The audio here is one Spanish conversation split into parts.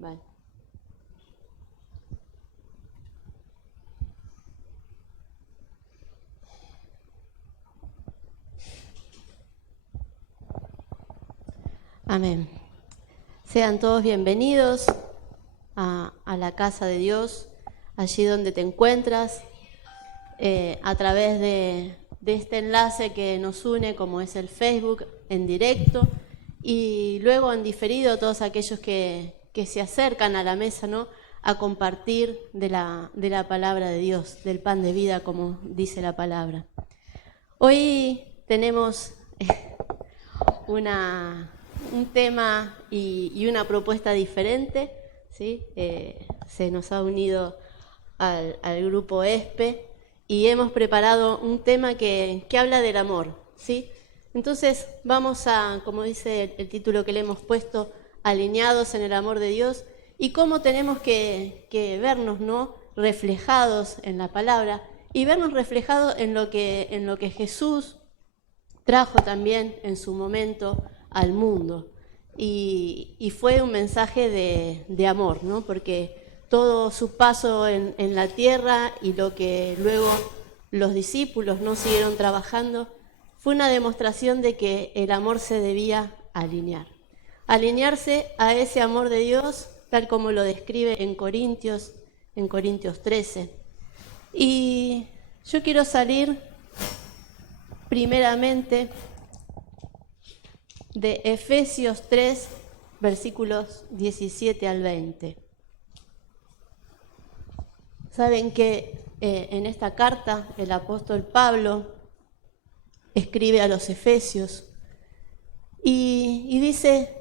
Vale. Amén. Sean todos bienvenidos a la casa de Dios, allí donde te encuentras, a través de este enlace que nos une, como es el Facebook, en directo, y luego en diferido todos aquellos que se acercan a la mesa, ¿no?, a compartir de la palabra de Dios, del pan de vida, como dice la palabra. Hoy tenemos un tema y una propuesta diferente, ¿sí? Se nos ha unido al grupo ESPE y hemos preparado un tema que habla del amor, ¿sí? Entonces vamos a, como dice el título que le hemos puesto, alineados en el amor de Dios, y cómo tenemos que vernos, ¿no?, reflejados en la palabra y vernos reflejados en lo que Jesús trajo también en su momento al mundo. Y fue un mensaje de amor, ¿no?, porque todo su paso en la tierra y lo que luego los discípulos no siguieron trabajando fue una demostración de que el amor se debía alinearse a ese amor de Dios, tal como lo describe en Corintios 13. Y yo quiero salir primeramente de Efesios 3, versículos 17 al 20. Saben que en esta carta el apóstol Pablo escribe a los efesios y dice: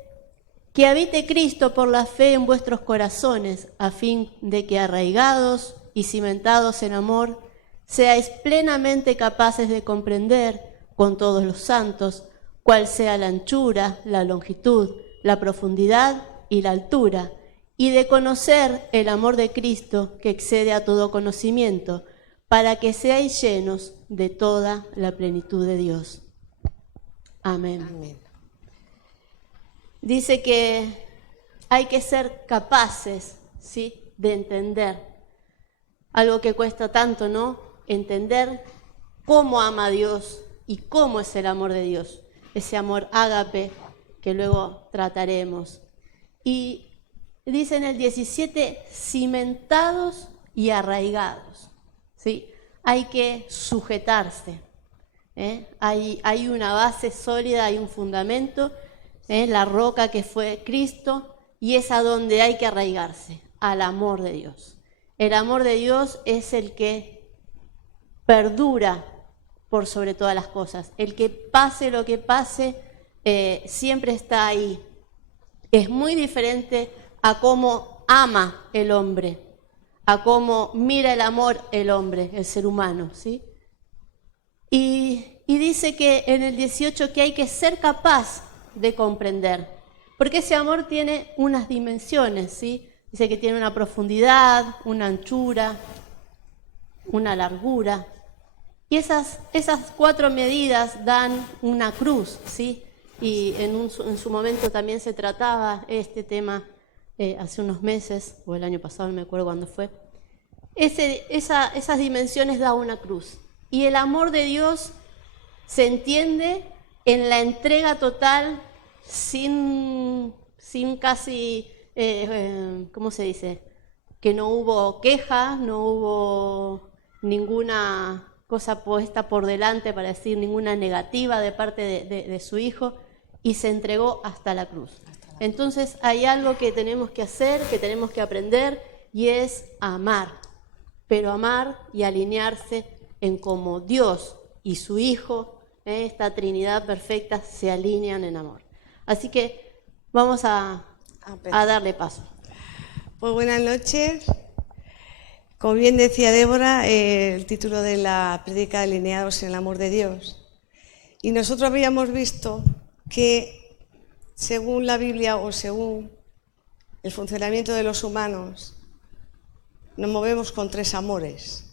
que habite Cristo por la fe en vuestros corazones, a fin de que, arraigados y cimentados en amor, seáis plenamente capaces de comprender con todos los santos cuál sea la anchura, la longitud, la profundidad y la altura, y de conocer el amor de Cristo que excede a todo conocimiento, para que seáis llenos de toda la plenitud de Dios. Amén. Amén. Dice que hay que ser capaces, ¿sí?, de entender algo que cuesta tanto, ¿no?, entender cómo ama a Dios y cómo es el amor de Dios, ese amor ágape que luego trataremos. Y dice en el 17, cimentados y arraigados, ¿sí? Hay que sujetarse, hay una base sólida, hay un fundamento, la roca que fue Cristo, y es a donde hay que arraigarse, al amor de Dios. El amor de Dios es el que perdura por sobre todas las cosas. El que pase lo que pase, siempre está ahí. Es muy diferente a cómo ama el hombre, a cómo mira el amor el hombre, el ser humano, ¿sí? Y dice que en el 18 que hay que ser capaz de comprender, porque ese amor tiene unas dimensiones, ¿sí? Dice que tiene una profundidad, una anchura, una largura, y esas 4 medidas dan una cruz, ¿sí? Y en su momento también se trataba este tema hace unos meses, o el año pasado, no me acuerdo cuándo fue. Esas dimensiones da una cruz, y el amor de Dios se entiende en la entrega total, sin casi, ¿cómo se dice?, que no hubo queja, no hubo ninguna cosa puesta por delante para decir ninguna negativa de parte de su Hijo, y se entregó hasta la cruz. Entonces hay algo que tenemos que hacer, que tenemos que aprender, y es amar, pero amar y alinearse en cómo Dios y su Hijo, esta Trinidad perfecta, se alinean en amor. Así que vamos a darle paso. Pues buenas noches. Como bien decía Débora, el título de la prédica, alineados en el amor de Dios. Y nosotros habíamos visto que, según la Biblia o según el funcionamiento de los humanos, nos movemos con 3 amores.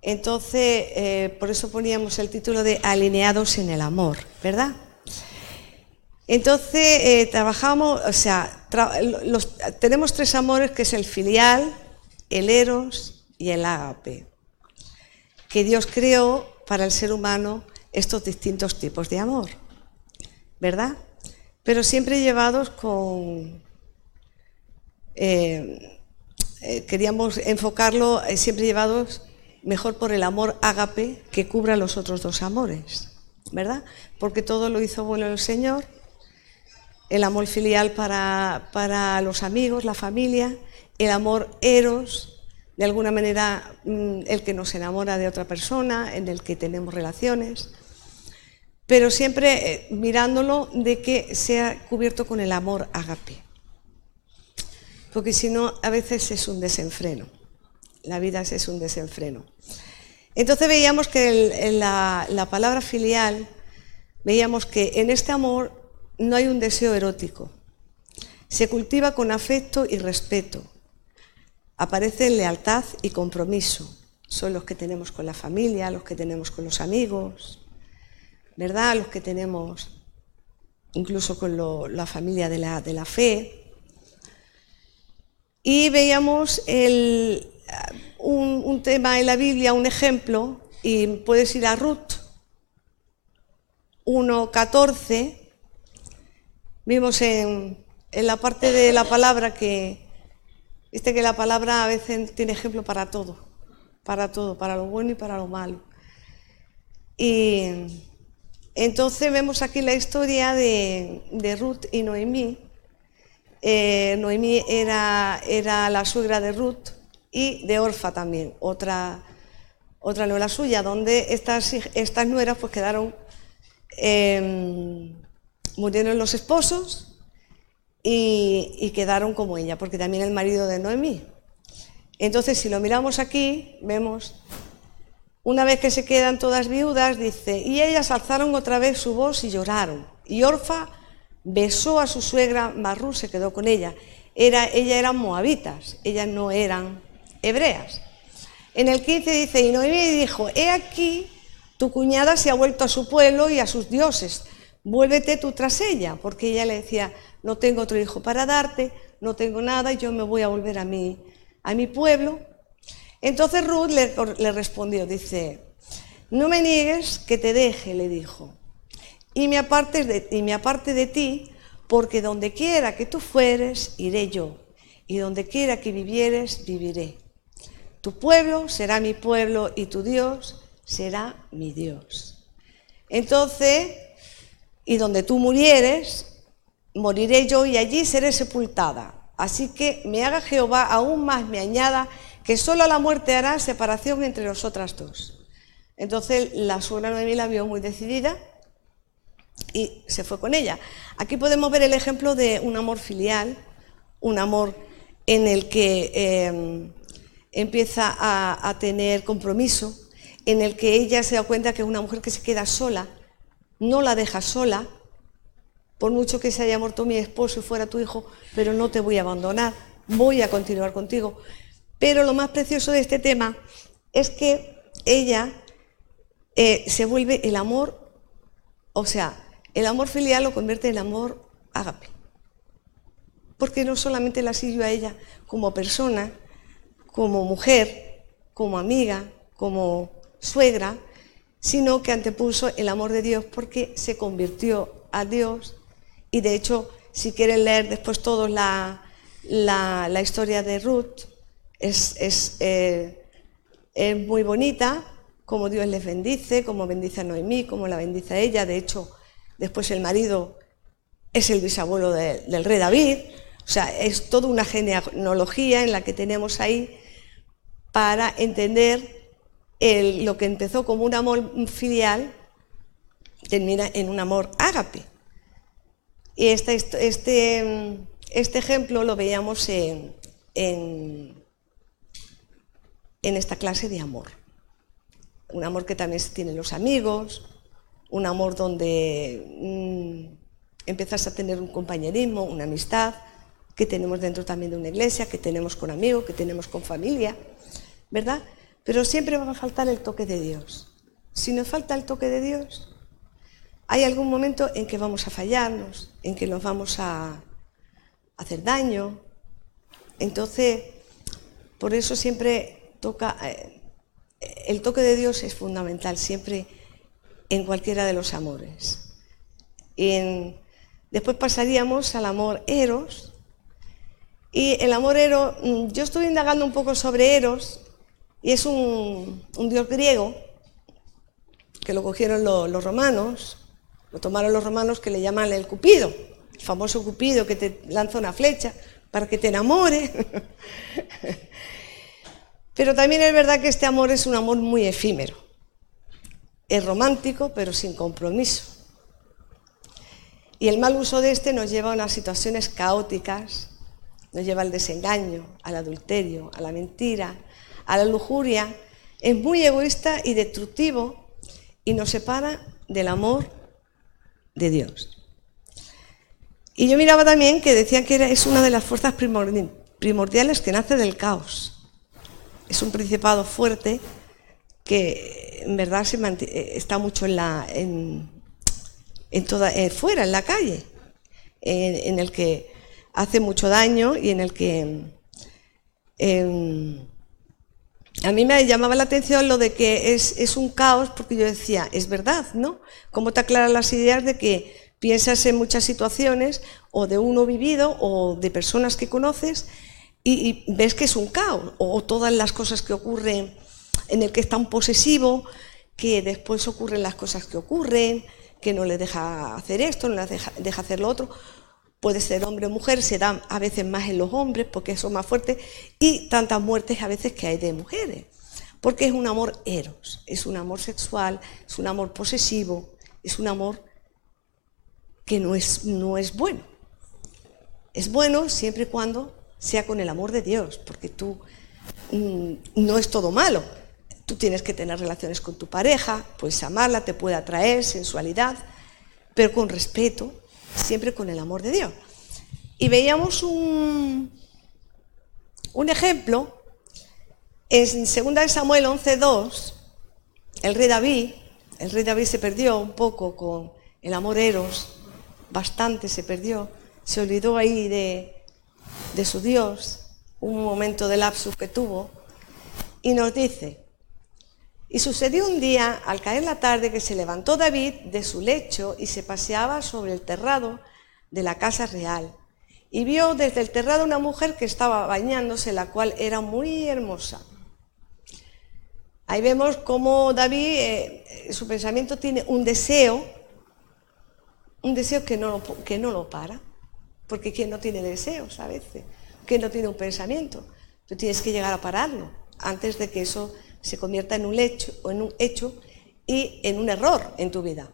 Entonces, por eso poníamos el título de alineados en el amor, ¿verdad? Entonces trabajamos, o sea, tenemos 3 amores, que es el filial, el eros y el ágape, que Dios creó para el ser humano estos distintos tipos de amor, ¿verdad? Pero siempre llevados con... queríamos enfocarlo siempre llevados mejor por el amor ágape, que cubra los otros 2 amores, ¿verdad? Porque todo lo hizo bueno el Señor. El amor filial para los amigos, la familia, el amor eros, de alguna manera el que nos enamora de otra persona, en el que tenemos relaciones, pero siempre mirándolo de que sea cubierto con el amor ágape, porque si no a veces es un desenfreno, la vida es un desenfreno. Entonces veíamos que la palabra filial, veíamos que en este amor no hay un deseo erótico, se cultiva con afecto y respeto, aparece lealtad y compromiso, son los que tenemos con la familia, los que tenemos con los amigos, ¿verdad? Los que tenemos incluso con la familia de la fe. Y veíamos un tema en la Biblia, un ejemplo, y puedes ir a Ruth 1:14. Vimos en la parte de la palabra que, viste que la palabra a veces tiene ejemplo para todo, para lo bueno y para lo malo. Y entonces vemos aquí la historia de Ruth y Noemí. Noemí era la suegra de Ruth y de Orfa también, otra nuera suya, donde estas nueras pues quedaron... murieron los esposos y quedaron como ella, porque también el marido de Noemí. Entonces, si lo miramos aquí, vemos, una vez que se quedan todas viudas, dice, y ellas alzaron otra vez su voz y lloraron. Y Orfa besó a su suegra, mas Ruth se quedó con ella. Ellas eran moabitas, ellas no eran hebreas. En el 15 dice, y Noemí dijo, he aquí, tu cuñada se ha vuelto a su pueblo y a sus dioses, vuélvete tú tras ella, porque ella le decía, no tengo otro hijo para darte, no tengo nada, y yo me voy a volver a mi pueblo. Entonces Ruth le respondió, dice, no me niegues que te deje, le dijo, y me aparte de ti, porque donde quiera que tú fueres, iré yo, y donde quiera que vivieres, viviré. Tu pueblo será mi pueblo, y tu Dios será mi Dios. Entonces, y donde tú murieres, moriré yo y allí seré sepultada. Así que me haga Jehová, aún más me añada, que solo la muerte hará separación entre nosotras 2. Entonces la suegra Noemí la vio muy decidida y se fue con ella. Aquí podemos ver el ejemplo de un amor filial, un amor en el que empieza a tener compromiso, en el que ella se da cuenta que una mujer que se queda sola, no la dejas sola, por mucho que se haya muerto mi esposo y fuera tu hijo, pero no te voy a abandonar, voy a continuar contigo. Pero lo más precioso de este tema es que ella se vuelve el amor, o sea, el amor filial lo convierte en amor ágape. Porque no solamente la siguió a ella como persona, como mujer, como amiga, como suegra, sino que antepuso el amor de Dios porque se convirtió a Dios. Y de hecho, si quieren leer después todos la historia de Ruth, es muy bonita, como Dios les bendice, como bendice a Noemí, como la bendice a ella. De hecho, después el marido es el bisabuelo del rey David. O sea, es toda una genealogía en la que tenemos ahí para entender lo que empezó como un amor filial, termina en un amor ágape. Y este ejemplo lo veíamos en esta clase de amor. Un amor que también se tienen los amigos, un amor donde empiezas a tener un compañerismo, una amistad, que tenemos dentro también de una iglesia, que tenemos con amigos, que tenemos con familia, ¿verdad? Pero siempre va a faltar el toque de Dios. Si nos falta el toque de Dios, hay algún momento en que vamos a fallarnos, en que nos vamos a hacer daño. Entonces, por eso siempre el toque de Dios es fundamental, siempre en cualquiera de los amores. Después pasaríamos al amor eros. Y el amor eros, yo estuve indagando un poco sobre Eros, y es un dios griego que lo cogieron los romanos, lo tomaron los romanos, que le llaman el Cupido, el famoso Cupido que te lanza una flecha para que te enamore. Pero también es verdad que este amor es un amor muy efímero. Es romántico, pero sin compromiso. Y el mal uso de este nos lleva a unas situaciones caóticas, nos lleva al desengaño, al adulterio, a la mentira, a la lujuria. Es muy egoísta y destructivo y nos separa del amor de Dios. Y yo miraba también que decían que es una de las fuerzas primordiales que nace del caos. Es un principado fuerte que en verdad está mucho fuera, en la calle, en el que hace mucho daño y en el que a mí me llamaba la atención lo de que es un caos, porque yo decía, es verdad, ¿no? ¿Cómo te aclaran las ideas de que piensas en muchas situaciones o de uno vivido o de personas que conoces y ves que es un caos, o todas las cosas que ocurren en el que está un posesivo, que después ocurren las cosas que ocurren, que no le deja hacer esto, no le deja hacer lo otro? Puede ser hombre o mujer, se dan a veces más en los hombres porque son más fuertes, y tantas muertes a veces que hay de mujeres, porque es un amor eros, es un amor sexual, es un amor posesivo, es un amor que no es bueno. Es bueno siempre y cuando sea con el amor de Dios, porque no es todo malo. Tú tienes que tener relaciones con tu pareja, puedes amarla, te puede atraer, sensualidad, pero con respeto, siempre con el amor de Dios. Y veíamos un ejemplo en 2 Samuel 11:2. El rey David se perdió un poco con el amor eros, bastante se perdió, se olvidó ahí de su Dios, un momento de lapsus que tuvo, y nos dice: y sucedió un día, al caer la tarde, que se levantó David de su lecho y se paseaba sobre el terrado de la casa real. Y vio desde el terrado una mujer que estaba bañándose, la cual era muy hermosa. Ahí vemos cómo David, su pensamiento tiene un deseo que no lo para. Porque ¿quién no tiene deseos a veces? ¿Quién no tiene un pensamiento? Tú tienes que llegar a pararlo antes de que eso se convierta en un hecho y en un error en tu vida.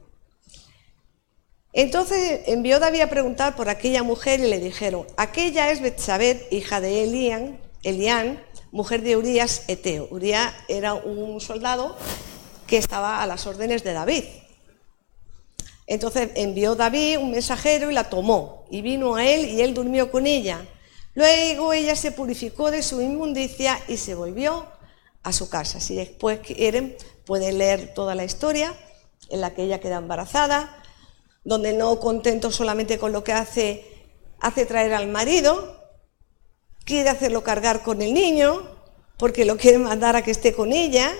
Entonces envió David a preguntar por aquella mujer y le dijeron: aquella es Betsabé, hija de Elián, mujer de Urías Eteo. Urías era un soldado que estaba a las órdenes de David. Entonces envió David un mensajero y la tomó, y vino a él y él durmió con ella. Luego ella se purificó de su inmundicia y se volvió a su casa. Si después quieren, pueden leer toda la historia en la que ella queda embarazada, donde no contento solamente con lo que hace traer al marido, quiere hacerlo cargar con el niño, porque lo quiere mandar a que esté con ella.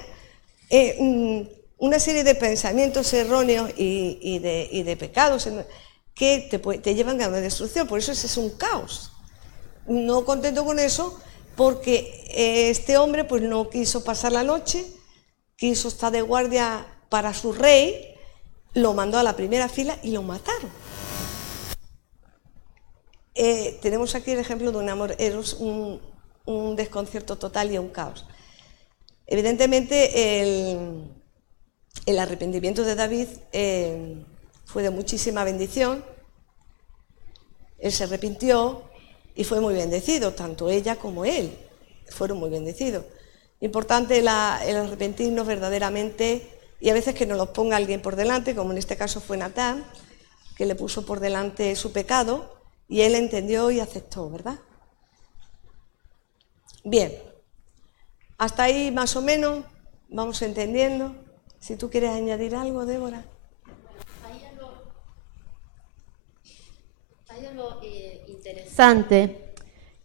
Una serie de pensamientos erróneos y de pecados que te llevan a una destrucción. Por eso ese es un caos. No contento con eso, porque este hombre pues no quiso pasar la noche, quiso estar de guardia para su rey, lo mandó a la primera fila y lo mataron. Tenemos aquí el ejemplo de un amor eros, un desconcierto total y un caos. Evidentemente el arrepentimiento de David fue de muchísima bendición. Él se arrepintió y fue muy bendecido, tanto ella como él fueron muy bendecidos. Importante el arrepentirnos verdaderamente, y a veces que nos lo ponga alguien por delante, como en este caso fue Natán, que le puso por delante su pecado y él entendió y aceptó, ¿verdad? Bien, hasta ahí más o menos vamos entendiendo. Si tú quieres añadir algo, Débora. algo interesante,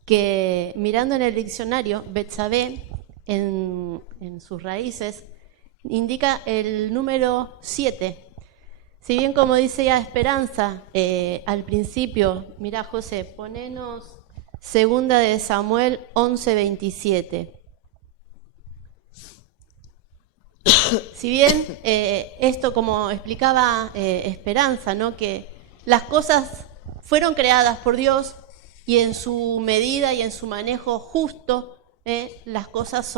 que mirando en el diccionario, Betsabé, en sus raíces, indica el número 7. Si bien como dice ya Esperanza, al principio, mira José, ponenos 2 de Samuel 11:27. Si bien esto, como explicaba Esperanza, ¿no? Que las cosas fueron creadas por Dios y en su medida y en su manejo justo, las cosas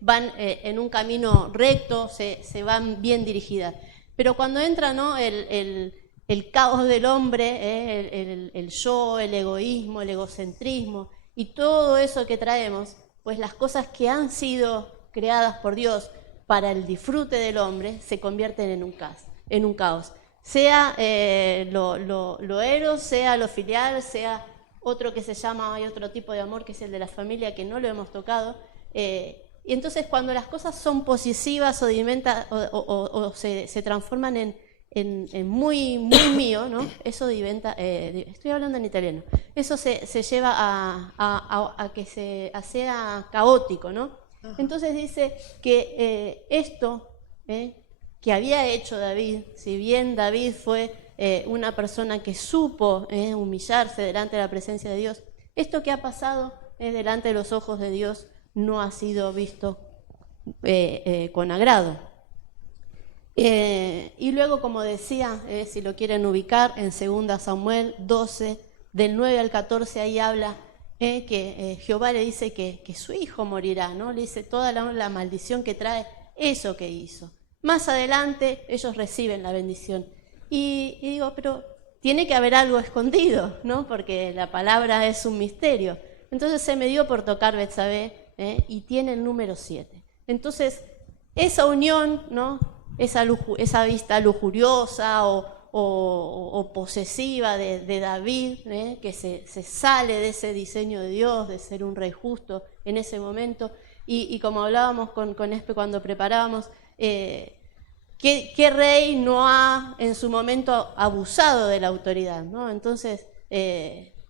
van en un camino recto, se van bien dirigidas. Pero cuando entra, ¿no? el caos del hombre, el yo, el egoísmo, el egocentrismo y todo eso que traemos, pues las cosas que han sido creadas por Dios para el disfrute del hombre se convierten en un caos. Sea lo eros, sea lo filial, sea otro que se llama, hay otro tipo de amor que es el de la familia, que no lo hemos tocado. Y entonces cuando las cosas son posesivas o se transforman en muy mío, ¿no? Eso estoy hablando en italiano, eso se lleva a que sea caótico, ¿no? Entonces dice que esto que había hecho David, si bien David fue una persona que supo humillarse delante de la presencia de Dios, esto que ha pasado delante de los ojos de Dios no ha sido visto con agrado. Y luego, como decía, si lo quieren ubicar, en 2 Samuel 12, del 9 al 14, ahí habla que Jehová le dice que su hijo morirá, ¿no? Le dice toda la maldición que trae eso que hizo. Más adelante ellos reciben la bendición. Y digo, pero tiene que haber algo escondido, ¿no? Porque la palabra es un misterio. Entonces se me dio por tocar Betsabé y tiene el número 7. Entonces, esa unión, ¿no? Esa vista lujuriosa o posesiva de David, que se sale de ese diseño de Dios, de ser un rey justo en ese momento, y como hablábamos con Espe cuando preparábamos, ¿qué rey no ha en su momento abusado de la autoridad, ¿no? Entonces,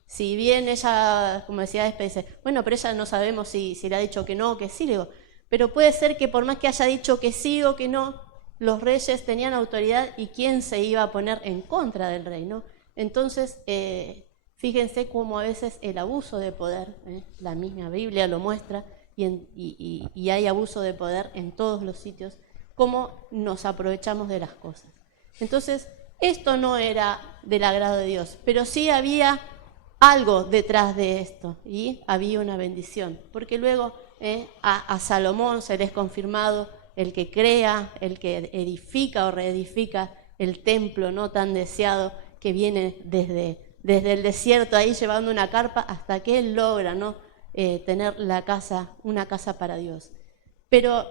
si bien ella, como decía Espe, dice, bueno, pero ella no sabemos si le ha dicho que no o que sí, le digo, pero puede ser que por más que haya dicho que sí o que no, los reyes tenían autoridad y quién se iba a poner en contra del rey, ¿no? Entonces, fíjense cómo a veces el abuso de poder, la misma Biblia lo muestra, y hay abuso de poder en todos los sitios, cómo nos aprovechamos de las cosas. Entonces, esto no era del agrado de Dios, pero sí había algo detrás de esto, y había una bendición, porque luego a Salomón se le es confirmado el que crea, el que edifica o reedifica el templo no tan deseado que viene desde el desierto ahí llevando una carpa hasta que él logra, ¿no? Tener una casa para Dios. Pero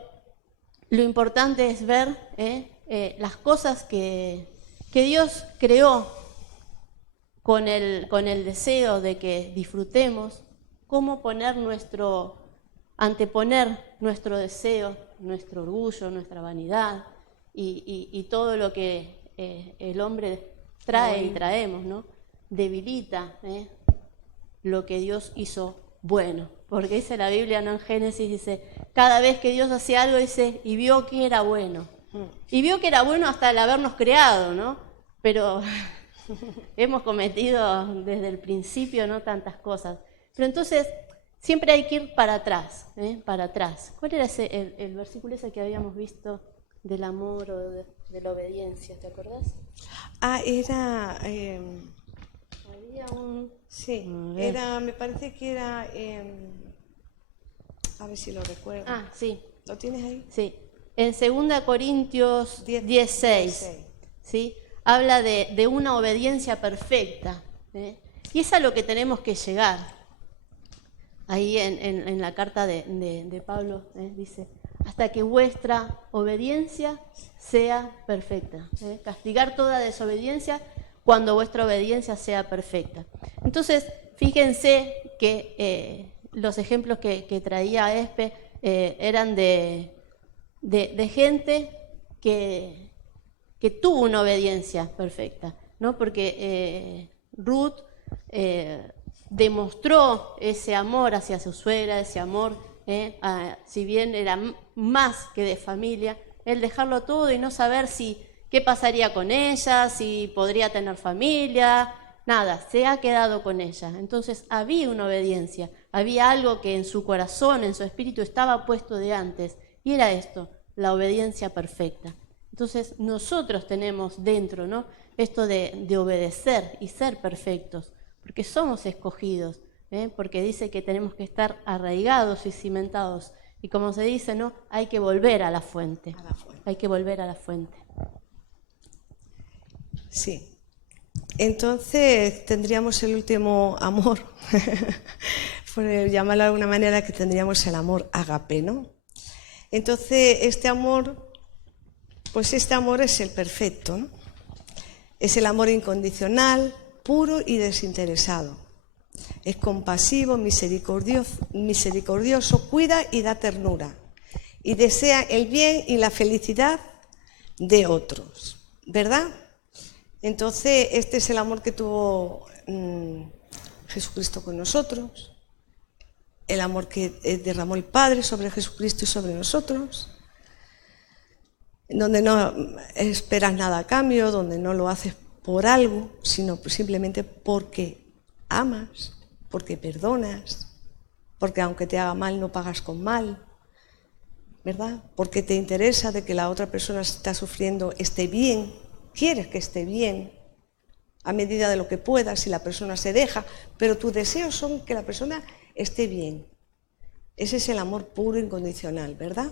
lo importante es ver las cosas que Dios creó con el deseo de que disfrutemos, cómo anteponer nuestro deseo, nuestro orgullo, nuestra vanidad y todo lo que el hombre trae y traemos, ¿no? Debilita lo que Dios hizo bueno. Porque dice la Biblia, ¿no? En Génesis dice, cada vez que Dios hacía algo, dice, y vio que era bueno. Y vio que era bueno hasta el habernos creado, ¿no? Pero hemos cometido desde el principio, ¿no? Tantas cosas. Pero entonces siempre hay que ir para atrás, para atrás. ¿Cuál era el versículo ese que habíamos visto del amor o de la obediencia? ¿Te acordás? Era... Había un... Sí, me parece que era... a ver si lo recuerdo. Ah, sí. ¿Lo tienes ahí? Sí. En 2 Corintios 16, ¿sí? Habla de una obediencia perfecta. Y es a lo que tenemos que llegar. Ahí en la carta de Pablo dice, hasta que vuestra obediencia sea perfecta. Castigar toda desobediencia cuando vuestra obediencia sea perfecta. Entonces, fíjense que los ejemplos que traía Espe eran de gente que tuvo una obediencia perfecta, ¿no? Porque Ruth demostró ese amor hacia su suegra, ese amor, si bien era más que de familia, el dejarlo todo y no saber qué pasaría con ella, si podría tener familia, nada, se ha quedado con ella. Entonces había una obediencia, había algo que en su corazón, en su espíritu estaba puesto de antes, y era esto, la obediencia perfecta. Entonces nosotros tenemos dentro, ¿no?, esto de obedecer y ser perfectos, porque somos escogidos, porque dice que tenemos que estar arraigados y cimentados. Y como se dice, ¿no?, hay que volver a la fuente. Hay que volver a la fuente. Sí. Entonces tendríamos el último amor, por llamarlo de alguna manera, que tendríamos el amor ágape, ¿no? Entonces este amor, pues este amor es el perfecto, ¿no? Es el amor incondicional, puro y desinteresado. Es compasivo, misericordioso, cuida y da ternura. Y desea el bien y la felicidad de otros, ¿verdad? Entonces, este es el amor que tuvo Jesucristo con nosotros, el amor que derramó el Padre sobre Jesucristo y sobre nosotros, donde no esperas nada a cambio, donde no lo haces por algo, sino simplemente porque amas, porque perdonas, porque aunque te haga mal no pagas con mal, ¿verdad? Porque te interesa de que la otra persona que está sufriendo esté bien, quieres que esté bien a medida de lo que puedas, si la persona se deja, pero tus deseos son que la persona esté bien. Ese es el amor puro e incondicional, ¿verdad?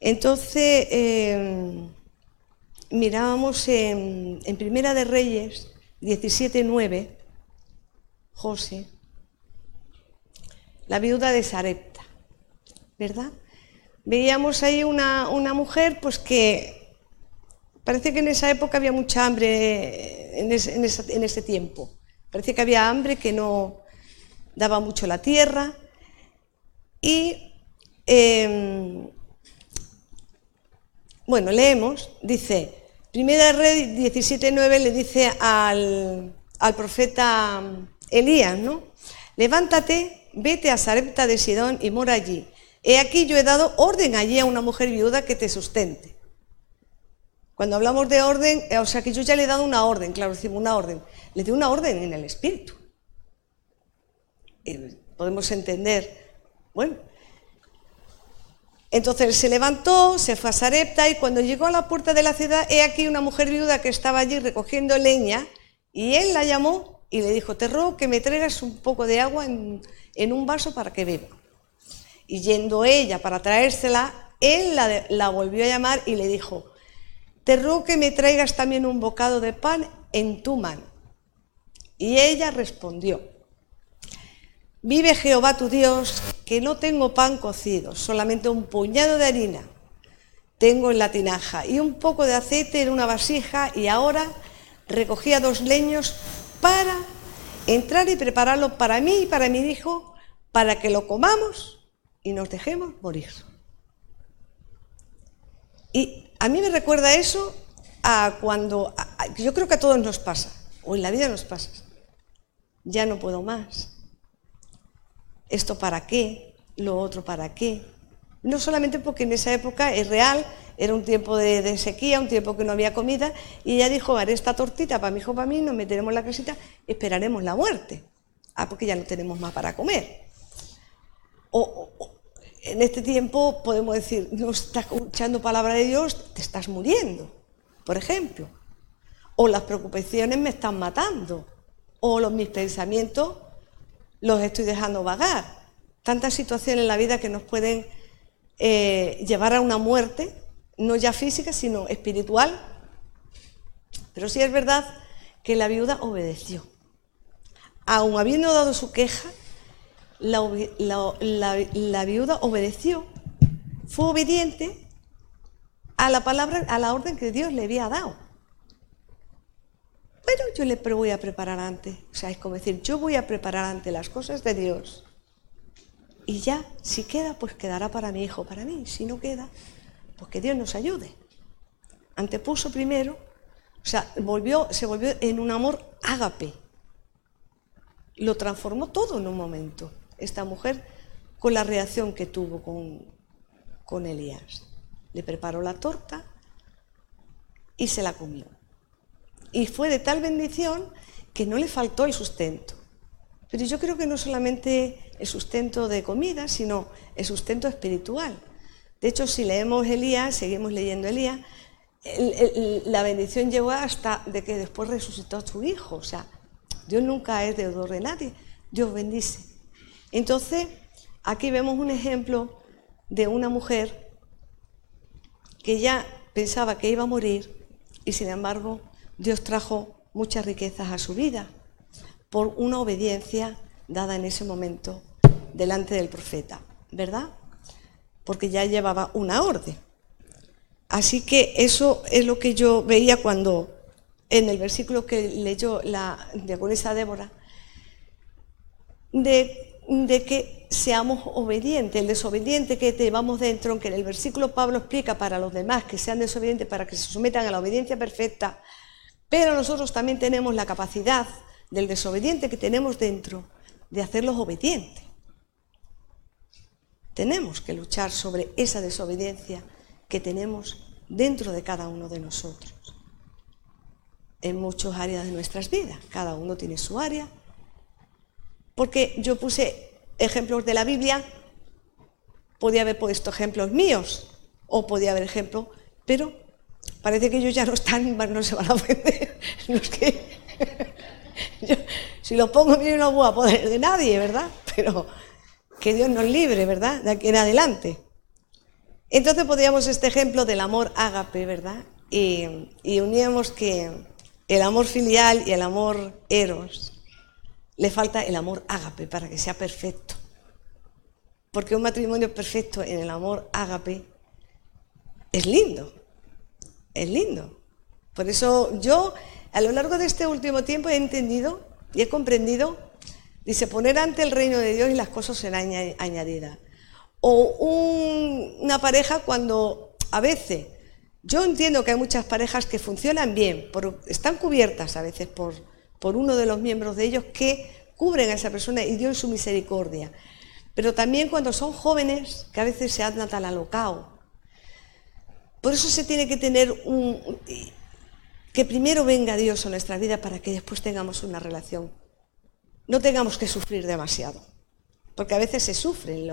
Entonces, mirábamos en Primera de Reyes 17:9, José, la viuda de Sarepta, ¿verdad? Veíamos ahí una mujer pues que parece que en esa época había mucha hambre en ese tiempo. Parece que había hambre, que no daba mucho la tierra. Y, bueno, leemos, dice, Primera de Reyes 17:9 le dice al profeta Elías, ¿no? Levántate, vete a Sarepta de Sidón y mora allí. He aquí yo he dado orden allí a una mujer viuda que te sustente. Cuando hablamos de orden, o sea que yo ya le he dado una orden, claro, decimos una orden. Le doy una orden en el espíritu. Podemos entender, bueno. Entonces él se levantó, se fue a Sarepta y cuando llegó a la puerta de la ciudad, he aquí una mujer viuda que estaba allí recogiendo leña y él la llamó y le dijo, te ruego que me traigas un poco de agua en un vaso para que beba. Y yendo ella para traérsela, él la volvió a llamar y le dijo, te ruego que me traigas también un bocado de pan en tu mano. Y ella respondió, vive Jehová tu Dios, que no tengo pan cocido, solamente un puñado de harina tengo en la tinaja y un poco de aceite en una vasija, y ahora recogía 2 leños para entrar y prepararlo para mí y para mi hijo, para que lo comamos y nos dejemos morir. Y a mí me recuerda eso a cuando, yo creo que a todos nos pasa, o en la vida nos pasa, ya no puedo más. ¿Esto para qué? ¿Lo otro para qué? No solamente porque en esa época es real, era un tiempo de sequía, un tiempo que no había comida, y ella dijo, haré esta tortita para mi hijo, para mí, nos meteremos en la casita, esperaremos la muerte. Porque ya no tenemos más para comer. O en este tiempo podemos decir, no estás escuchando palabra de Dios, te estás muriendo, por ejemplo. O las preocupaciones me están matando, o mis pensamientos los estoy dejando vagar. Tantas situaciones en la vida que nos pueden llevar a una muerte, no ya física, sino espiritual. Pero sí es verdad que la viuda obedeció. Aun habiendo dado su queja, la viuda obedeció, fue obediente a la palabra, a la orden que Dios le había dado. Bueno, yo le voy a preparar antes, o sea, es como decir, yo voy a preparar antes las cosas de Dios y ya, si queda, pues quedará para mi hijo, para mí, si no queda, pues que Dios nos ayude. Antepuso primero sea, se volvió en un amor ágape. Lo transformó todo en un momento, esta mujer, con la reacción que tuvo con Elías. Le preparó la torta y se la comió. Y fue de tal bendición que no le faltó el sustento. Pero yo creo que no solamente el sustento de comida, sino el sustento espiritual. De hecho, si leemos Elías, seguimos leyendo Elías, la bendición llegó hasta de que después resucitó a su hijo. O sea, Dios nunca es deudor de nadie, Dios bendice. Entonces, aquí vemos un ejemplo de una mujer que ya pensaba que iba a morir y sin embargo Dios trajo muchas riquezas a su vida por una obediencia dada en ese momento delante del profeta, ¿verdad? Porque ya llevaba una orden. Así que eso es lo que yo veía cuando en el versículo que leyó la diaconisa Débora, de que seamos obedientes. El desobediente que llevamos dentro, aunque en el versículo Pablo explica para los demás que sean desobedientes para que se sometan a la obediencia perfecta, pero nosotros también tenemos la capacidad del desobediente que tenemos dentro de hacerlos obedientes. Tenemos que luchar sobre esa desobediencia que tenemos dentro de cada uno de nosotros. En muchas áreas de nuestras vidas, cada uno tiene su área. Porque yo puse ejemplos de la Biblia, podía haber puesto ejemplos míos, o podía haber ejemplos, pero parece que ellos ya no están, no se van a ofender. Si los pongo míos no voy a poder de nadie, ¿verdad? Pero que Dios nos libre, ¿verdad? De aquí en adelante. Entonces podríamos este ejemplo del amor ágape, ¿verdad? Y uníamos que el amor filial y el amor eros, le falta el amor ágape para que sea perfecto. Porque un matrimonio perfecto en el amor ágape es lindo, es lindo. Por eso yo, a lo largo de este último tiempo, he entendido y he comprendido, dice, poner ante el reino de Dios y las cosas serán añadidas. O una pareja cuando a veces, yo entiendo que hay muchas parejas que funcionan bien, están cubiertas a veces por uno de los miembros de ellos que cubren a esa persona y Dios en su misericordia. Pero también cuando son jóvenes, que a veces se andan tan alocados. Por eso se tiene que tener que primero venga Dios a nuestra vida para que después tengamos una relación. No tengamos que sufrir demasiado, porque a veces se sufre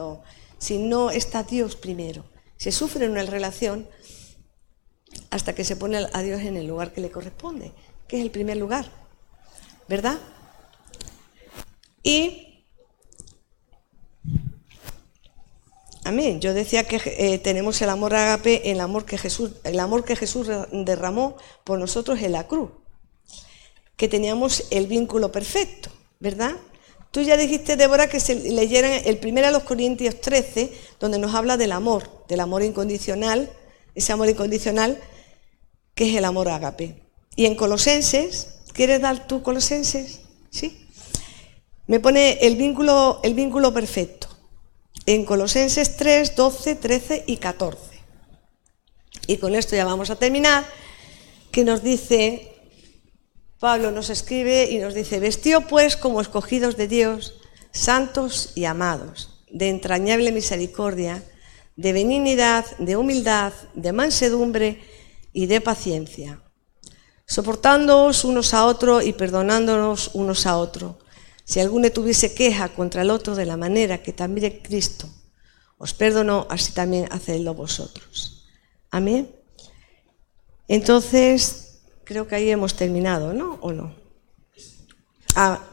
si no está Dios primero. Se sufre en una relación hasta que se pone a Dios en el lugar que le corresponde, que es el primer lugar, ¿verdad? Y amén. Yo decía que tenemos el amor ágape, el amor que Jesús derramó por nosotros en la cruz, que teníamos el vínculo perfecto, ¿verdad? Tú ya dijiste, Débora, que se leyeran el 1 Corintios 13, donde nos habla del amor incondicional, ese amor incondicional que es el amor ágape. Y en Colosenses, ¿quieres dar tú Colosenses? ¿Sí? Me pone el vínculo perfecto. En Colosenses 3, 12, 13 y 14. Y con esto ya vamos a terminar, que nos dice, Pablo nos escribe y nos dice, vestido pues como escogidos de Dios, santos y amados, de entrañable misericordia, de benignidad, de humildad, de mansedumbre y de paciencia, soportándoos unos a otros y perdonándonos unos a otros, si alguno tuviese queja contra el otro, de la manera que también Cristo os perdonó, así también hacedlo vosotros. Amén. Entonces, creo que ahí hemos terminado, ¿no? ¿O no?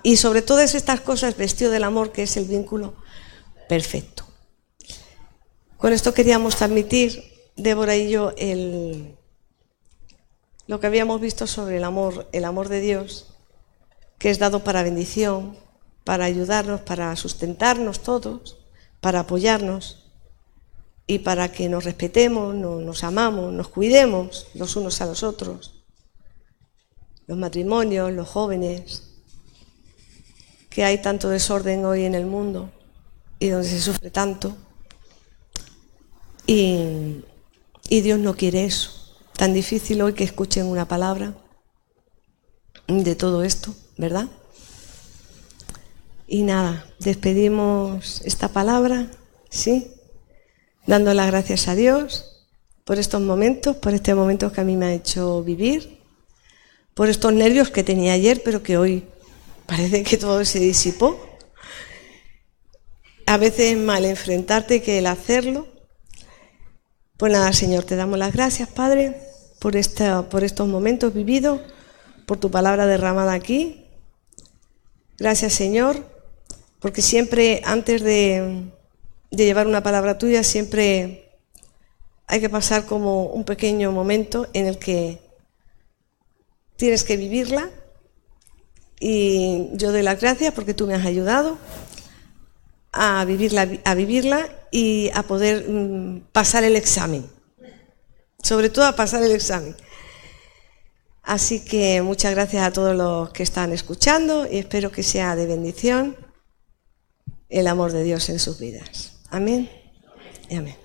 Y sobre todas estas cosas, vestido del amor, que es el vínculo perfecto. Con esto queríamos transmitir, Débora y yo, lo que habíamos visto sobre el amor de Dios, que es dado para bendición, para ayudarnos, para sustentarnos todos, para apoyarnos y para que nos respetemos, nos amamos, nos cuidemos los unos a los otros. Los matrimonios, los jóvenes, que hay tanto desorden hoy en el mundo y donde se sufre tanto. Y Dios no quiere eso. Tan difícil hoy que escuchen una palabra, de todo esto, ¿verdad? Y nada, despedimos esta palabra, ¿sí? Dando las gracias a Dios por estos momentos, por este momento que a mí me ha hecho vivir, por estos nervios que tenía ayer, pero que hoy parece que todo se disipó. A veces es mal enfrentarte que el hacerlo. Pues nada, Señor, te damos las gracias, Padre, por estos momentos vividos, por tu palabra derramada aquí. Gracias, Señor, porque siempre antes de llevar una palabra tuya, siempre hay que pasar como un pequeño momento en el que tienes que vivirla. Y yo doy las gracias porque tú me has ayudado a vivirla y a poder pasar el examen. Sobre todo a pasar el examen. Así que muchas gracias a todos los que están escuchando y espero que sea de bendición el amor de Dios en sus vidas. Amén y amén.